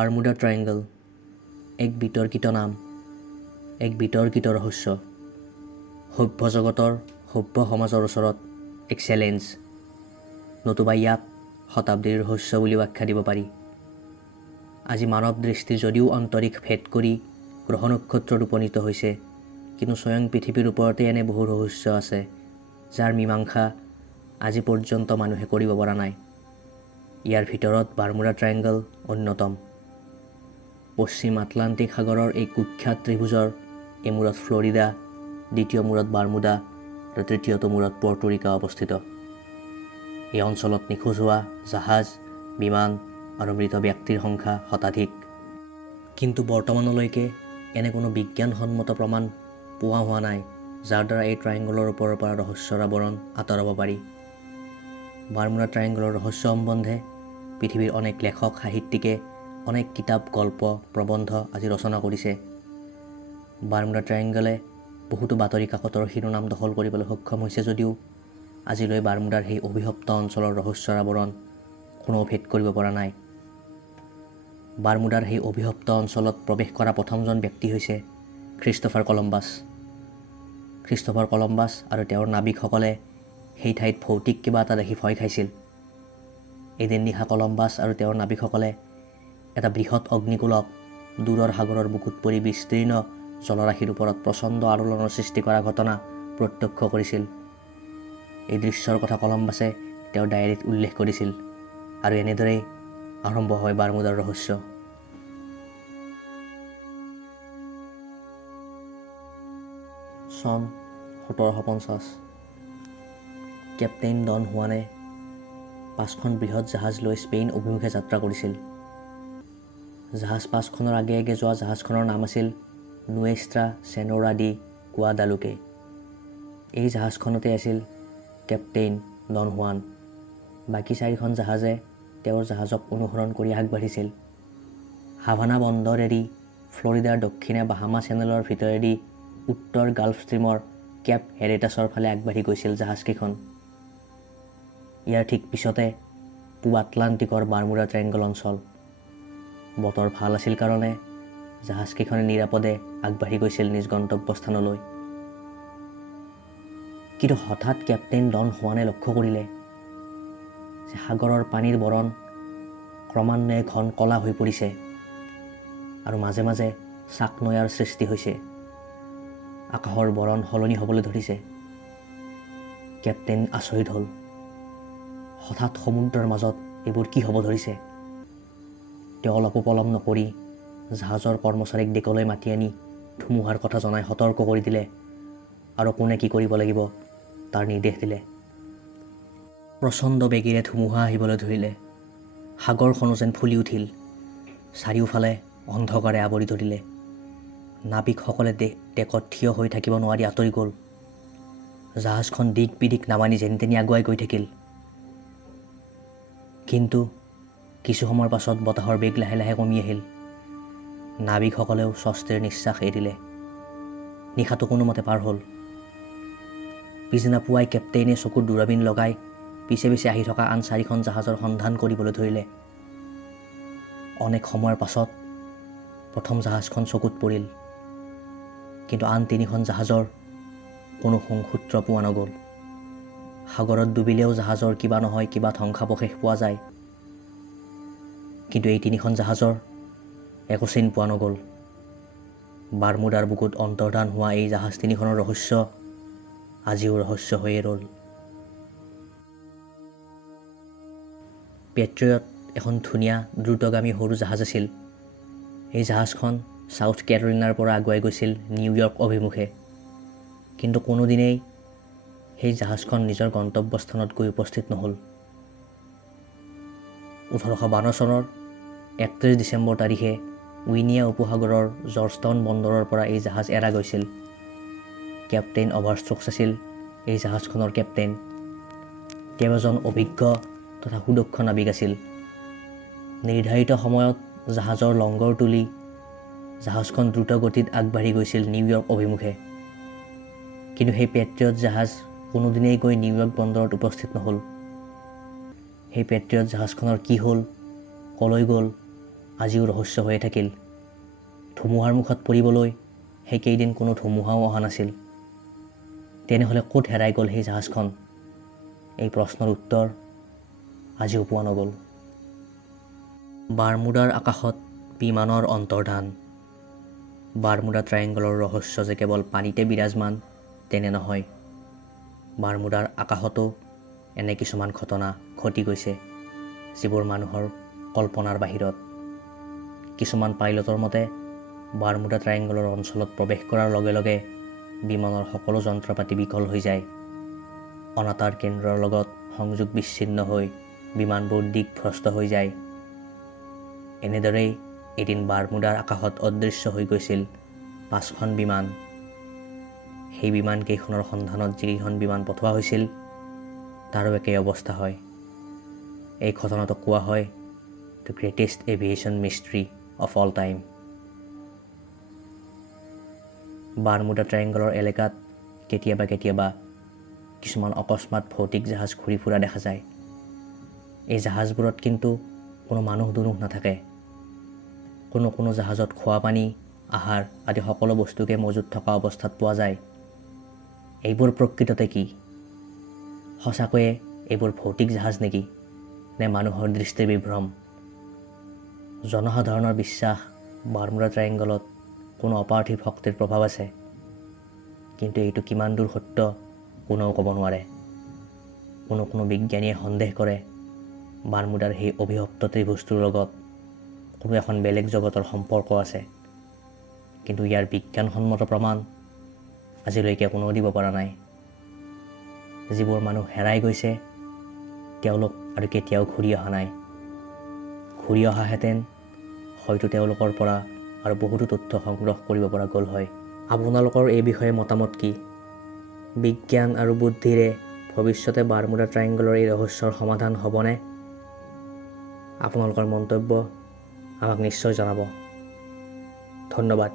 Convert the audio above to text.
Bermuda triangle, এক বিতৰ্কিত নাম, এক বিতৰ্কিত ৰহস্য, সভ্য জগতৰ সভ্য সমাজৰ ওচৰত এক চেলেঞ্জ, নতুবা ইয়াক শতাব্দীৰ ৰহস্য বুলিও আখ্যা দিব পাৰি। আজি মানৱ দৃষ্টি যদিও অন্তৰীক্ষ ভেদ কৰি গ্ৰহ নক্ষত্ৰত উপনীত হৈছে, কিন্তু স্বয়ং পৃথিৱীৰ ওপৰতে এনে বহু ৰহস্য আছে যাৰ মীমাংসা আজি পৰ্যন্ত মানুহে কৰিব পৰা নাই। ইয়াৰ ভিতৰত বাৰ্মুডা ট্ৰায়েংগল অন্যতম। পশ্চিম আটলাণ্টিক সাগৰৰ এই কুখ্যাত ত্ৰিভুজৰ এমূৰত ফ্লৰিডা, দ্বিতীয় মূৰত বাৰ্মুডা আৰু তৃতীয়টো মূৰত পৰ্টোৰিকা অৱস্থিত। এই অঞ্চলত নিখোজ হোৱা জাহাজ, বিমান আৰু মৃত ব্যক্তিৰ সংখ্যা শতাধিক। কিন্তু বৰ্তমানলৈকে এনে কোনো বিজ্ঞানসন্মত প্ৰমাণ পোৱা হোৱা নাই যাৰ দ্বাৰা এই ট্ৰায়েংগলৰ ওপৰৰ পৰা ৰহস্যৰ আৱৰণ আঁতৰাব পাৰি। বাৰ্মুডা ট্ৰায়েংগলৰ ৰহস্য সম্বন্ধে পৃথিৱীৰ অনেক লেখক সাহিত্যিকে অনেক কিতাপ, গল্প, প্ৰবন্ধ আজি ৰচনা কৰিছে। বাৰ্মুডা ট্ৰায়েংগলে বহুতো বাতৰি কাকতৰ শিৰোনাম দখল কৰিবলৈ সক্ষম হৈছে যদিও আজিলৈ বাৰ্মুডাৰ সেই অভিশপ্ত অঞ্চলৰ ৰহস্যৰ আৱৰণ কোনেও ভেদ কৰিব পৰা নাই। বাৰ্মুডাৰ সেই অভিশপ্ত অঞ্চলত প্ৰৱেশ কৰা প্ৰথমজন ব্যক্তি হৈছে খ্ৰীষ্টফাৰ কলম্বাছ। খ্ৰীষ্টফাৰ কলম্বাছ আৰু তেওঁৰ নাবিকসকলে সেই ঠাইত ভৌতিক কিবা এটা দেখি ভয় খাইছিল। এদিন নিশা কলম্বাছ আৰু তেওঁৰ নাবিকসকলে এটা বৃহৎ অগ্নিগোলক দূৰৰ সাগৰৰ বুকুত পৰি বিস্তীৰ্ণ জলৰাশিৰ ওপৰত প্ৰচণ্ড আলোড়নৰ সৃষ্টি কৰা ঘটনা প্ৰত্যক্ষ কৰিছিল। এই দৃশ্যৰ কথা কলম্বাছে তেওঁৰ ডায়েৰীত উল্লেখ কৰিছিল আৰু এনেদৰেই আৰম্ভ হয় বাৰ্মুডাৰ ৰহস্য। চন 1750। কেপ্টেইন ডন হুৱানে 5খন বৃহৎ জাহাজ লৈ স্পেইন অভিমুখে যাত্ৰা কৰিছিল। জাহাজ 5খনৰ আগে আগে যোৱা জাহাজখনৰ নাম আছিল নুৱেষ্ট্ৰা চেনোৰা ডি গুৱাডালুকে। এই জাহাজখনতে আছিল কেপ্টেইন ডন হুৱান। বাকী 4খন জাহাজে তেওঁৰ জাহাজক অনুসৰণ কৰি আগবাঢ়িছিল। হাভানা বন্দৰ এৰি ফ্লৰিডাৰ দক্ষিণে বাহামা চেনেলৰ ভিতৰেদি উত্তৰ গাল্ফ ষ্ট্ৰীমৰ কেপ হেৰিটাছৰ ফালে আগবাঢ়ি গৈছিল জাহাজকেইখন। ইয়াৰ ঠিক পিছতে পূব আটলাণ্টিকৰ বাৰ্মুডা ট্ৰায়েংগল অঞ্চল। বতৰ ভাল আছিল কাৰণে জাহাজকেইখনে নিৰাপদে আগবাঢ়ি গৈছিল নিজ গন্তব্যস্থানলৈ। কিন্তু হঠাৎ কেপ্টেইন ডন হুৱানে লক্ষ্য কৰিলে যে সাগৰৰ পানীৰ বৰণ ক্ৰমান্বয়ে ঘন ক'লা হৈ পৰিছে আৰু মাজে মাজে চাকনৈয়াৰ সৃষ্টি হৈছে। আকাশৰ বৰণ সলনি হ'বলৈ ধৰিছে। কেপ্টেইন আচৰিত হ'ল। হঠাৎ সমুদ্ৰৰ মাজত এইবোৰ কি হ'ব ধৰিছে? তেওঁ অলপো পলম নকৰি জাহাজৰ কৰ্মচাৰীক ডেকলৈ মাতি আনি ধুমুহাৰ কথা জনাই সতৰ্ক কৰি দিলে আৰু কোনে কি কৰিব লাগিব তাৰ নিৰ্দেশ দিলে। প্ৰচণ্ড বেগেৰে ধুমুহা আহিবলৈ ধৰিলে। সাগৰখনো যেন ফুলি উঠিল। চাৰিওফালে অন্ধকাৰে আৱৰি ধৰিলে। নাবিকসকলে ডেকত থিয় হৈ থাকিব নোৱাৰি আঁতৰি গ'ল। জাহাজখন দিক বিদিক নামানি যেনি তেনি আগুৱাই গৈ থাকিল। কিন্তু কিছু সময়ৰ পাছত বতাহৰ বেগ লাহে লাহে কমি আহিল। নাবিকসকলেও স্বস্তিৰ নিশ্বাস এৰিলে। নিশাটো কোনোমতে পাৰ হ'ল। পিছদিনা পুৱাই কেপ্টেইনে চকুৰ দূৰবীণ লগাই পিছে পিছে আহি থকা আন 4খন জাহাজৰ সন্ধান কৰিবলৈ ধৰিলে। অনেক সময়ৰ পাছত প্ৰথম জাহাজখন চকুত পৰিল। কিন্তু আন 3খন জাহাজৰ কোনো সংসূত্ৰ পোৱা নগ'ল। সাগৰত ডুবিলেও জাহাজৰ কিবা নহয় কিবা ধ্বংসাৱশেষ পোৱা যায়। কিন্তু এই 3খন জাহাজৰ একো চিন পোৱা নগ'ল। বাৰ্মুডাৰ বুকুত অন্তৰ্ধান হোৱা এই জাহাজ 3খনৰ ৰহস্য আজিও ৰহস্য হৈয়ে ৰ'ল। পেট্ৰিয়ট এখন ধুনীয়া দ্ৰুতগামী সৰু জাহাজ আছিল। এই জাহাজখন ছাউথ কেৰলিনাৰ পৰা আগুৱাই গৈছিল নিউয়ৰ্ক অভিমুখে। কিন্তু কোনোদিনেই সেই জাহাজখন নিজৰ গন্তব্যস্থানত গৈ উপস্থিত নহ'ল। 1852 চনৰ 31 ডিচেম্বৰ তাৰিখে উইনিয়া উপসাগৰৰ জৰ্জটাউন বন্দৰৰ পৰা এই জাহাজ এৰা গৈছিল। কেপ্টেইন অভাৰষ্ট্ৰোকছ আছিল এই জাহাজখনৰ কেপ্টেইন। তেওঁ এজন অভিজ্ঞ তথা সুদক্ষ নাবিক আছিল। নিৰ্ধাৰিত সময়ত জাহাজৰ লংগৰ তুলি জাহাজখন দ্ৰুত গতিত আগবাঢ়ি গৈছিল নিউয়ৰ্ক অভিমুখে। কিন্তু সেই পেট্ৰিয়ট জাহাজ কোনোদিনেই গৈ নিউয়ৰ্ক বন্দৰত উপস্থিত নহ'ল। সেই পেট্ৰিয়ট জাহাজখনৰ কি হ'ল, ক'লৈ গ'ল, আজিও ৰহস্য হৈয়ে থাকিল। ধুমুহাৰ মুখত পৰিবলৈ সেইকেইদিন কোনো ধুমুহাও অহা নাছিল। তেনেহ'লে ক'ত হেৰাই গ'ল সেই জাহাজখন? এই প্ৰশ্নৰ উত্তৰ আজিও পোৱা নগ'ল। বাৰ্মুডাৰ আকাশত বিমানৰ অন্তৰ্ধান। বাৰ্মুডা ট্ৰায়েংগলৰ ৰহস্য যে কেৱল পানীতে বিৰাজমান তেনে নহয়। বাৰ্মুডাৰ আকাশতো এনে কিছুমান ঘটনা ঘটি গৈছে যিবোৰ মানুহৰ কল্পনাৰ বাহিৰত। কিছুমান পাইলটৰ মতে বাৰ্মুডা ট্ৰায়েংগলৰ অঞ্চলত প্ৰৱেশ কৰাৰ লগে লগে বিমানৰ সকলো যন্ত্ৰ পাতি বিকল হৈ যায়। অনাতাঁৰ কেন্দ্ৰৰ লগত সংযোগ বিচ্ছিন্ন হৈ বিমানবোৰ দিগভ্ৰষ্ট হৈ যায়। এনেদৰেই এদিন বাৰ্মুডাৰ আকাশত অদৃশ্য হৈ গৈছিল 5খন বিমান। সেই বিমানকেইখনৰ সন্ধানত যিকেইখন বিমান পঠোৱা হৈছিল তাৰো একেই অৱস্থা হয়। এই ঘটনাটোক কোৱা হয় the greatest aviation mystery of all time. Bermuda ট্ৰায়েংগলৰ এলেকাত কেতিয়াবা কেতিয়াবা কিছুমান অকস্মাত ভৌতিক জাহাজ ঘূৰি ফুৰা দেখা যায়। এই জাহাজবোৰত কিন্তু কোনো মানুহ দুনুহ নাথাকে। কোনো জাহাজত খোৱা পানী, আহাৰ আদি সকলো বস্তুকে মজুত থকা অৱস্থাত পোৱা যায়। এইবোৰ প্ৰকৃততে কি? সঁচাকৈয়ে এইবোৰ ভৌতিক জাহাজ নেকি, নে মানুহৰ দৃষ্টিৰ বিভ্ৰম? জনসাধাৰণৰ বিশ্বাস বাৰ্মুডা ট্ৰায়েংগলত কোনো অপাৰ্থিৱ শক্তিৰ প্ৰভাৱ আছে, কিন্তু এইটো কিমান দূৰ সত্য কোনেও ক'ব নোৱাৰে। কোনো বিজ্ঞানীয়ে সন্দেহ কৰে বাৰ্মুডাৰ সেই অভিশপ্ত ত্ৰিভুজটোৰ লগত কোনো এখন বেলেগ জগতৰ সম্পৰ্ক আছে, কিন্তু ইয়াৰ বিজ্ঞানসন্মত প্ৰমাণ আজিলৈকে কোনেও দিব পৰা নাই। যিবোৰ মানুহ হেৰাই গৈছে তেওঁলোক আৰু কেতিয়াও ঘূৰি অহা নাই। ঘূৰি অহাহেঁতেন হয়তো তেওঁলোকৰ পৰা আৰু বহুতো তথ্য সংগ্ৰহ কৰিব পৰা গ'ল হয়। আপোনালোকৰ এই বিষয়ে মতামত কি? বিজ্ঞান আৰু বুদ্ধিৰে ভৱিষ্যতে বাৰ্মুডা ট্ৰায়েংগলৰ এই ৰহস্যৰ সমাধান হ'বনে? আপোনালোকৰ মন্তব্য আমাক নিশ্চয় জনাব। ধন্যবাদ।